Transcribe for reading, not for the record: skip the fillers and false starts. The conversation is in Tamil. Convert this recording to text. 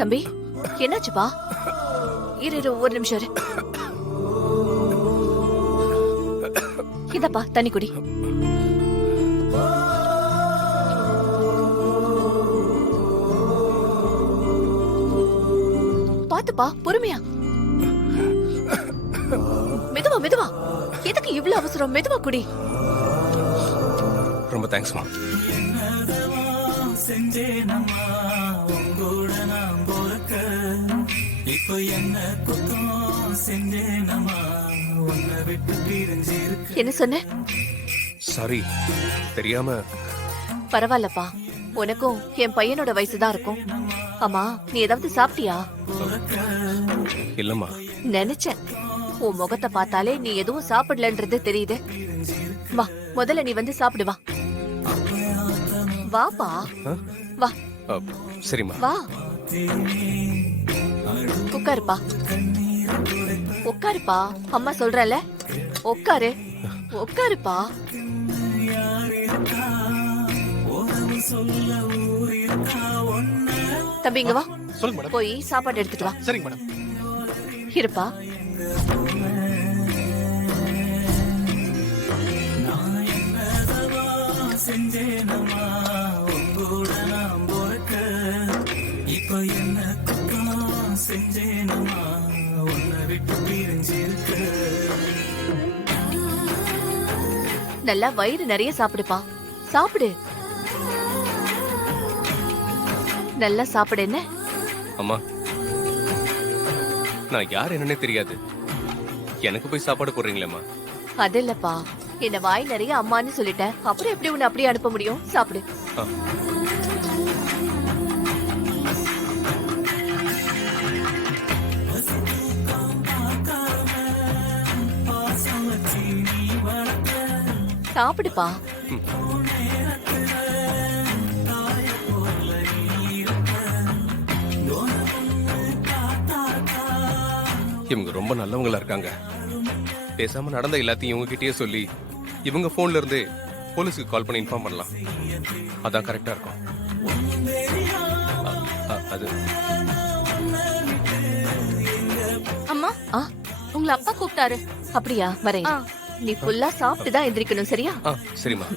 தம்பி என்னாச்சுப்பா? இரு ஒரு நிமிஷம் இரு. இதப்பா தண்ணி குடி. பாத்துப்பா, பொறுமையா. மெதுவா மெதுவா. எதுக்கு இவ்வளவு அவசரம்? மெதுவா குடி. ரொம்ப தேங்க்ஸ்மா. என்ன சொன்ன? சாரி, தெரியாம. பரவாயில்லப்பா, உனக்கும் என் பையனோட வயசுதான் இருக்கும். அம்மா, நீ ஏதாவது சாப்பிட்டியா? இல்லம்மா. நினைச்சேன், உன் முகத்தை பார்த்தாலே நீ எதுவும் சாப்பிடலன்றது தெரியுது. வா, முதல்ல நீ வந்து சாப்பிடு. வா வாப்பா, வா. சரிம்மா. வா, உட்காருப்பா. உட்காருப்பா, அம்மா சொல்றல. உட்காரு, உட்காருப்பா. தம்பி இங்க வா. சொல்லுங்க மேடம். போய் சாப்பாடு எடுத்துட்டு வா. சரிங்க மேடம். இருப்பா. நல்லா வயிறு நிறைய சாப்பிடுப்பா. சாப்பிடு, நல்லா சாப்பிடு. என்ன அம்மா, நான் யார் என்னன்னே தெரியாது, எனக்கு போய் சாப்பாடு போடுறீங்களேம்மா? அது இல்லப்பா, என்ன வாய் நிறைய அம்மான்னு சொல்லிட்டேன். அப்புறம் எப்படி உன்னை அப்படியே அனுப்ப முடியும்? சாப்பிடு. சாப்பிடுப்பா. இவங்க ரொம்ப நல்லவங்களா இருக்காங்க. பேசாம நடந்த எல்லாத்தையும் இவங்க கிட்டயே சொல்லி இவங்க போன்ல இருந்து போலீஸ்க்கு கால் பண்ணி இன்ஃபார்ம் பண்ணலாம். அதான் கரெக்டா இருக்கும். அது அம்மா, உங்களை அப்பா கூப்பிட்டாரு. அப்படியா? வரேன். நீ ஃபுல்லா சாப்பிட்டு தான் எந்திரிக்கணும், சரியா? சரிம்மா.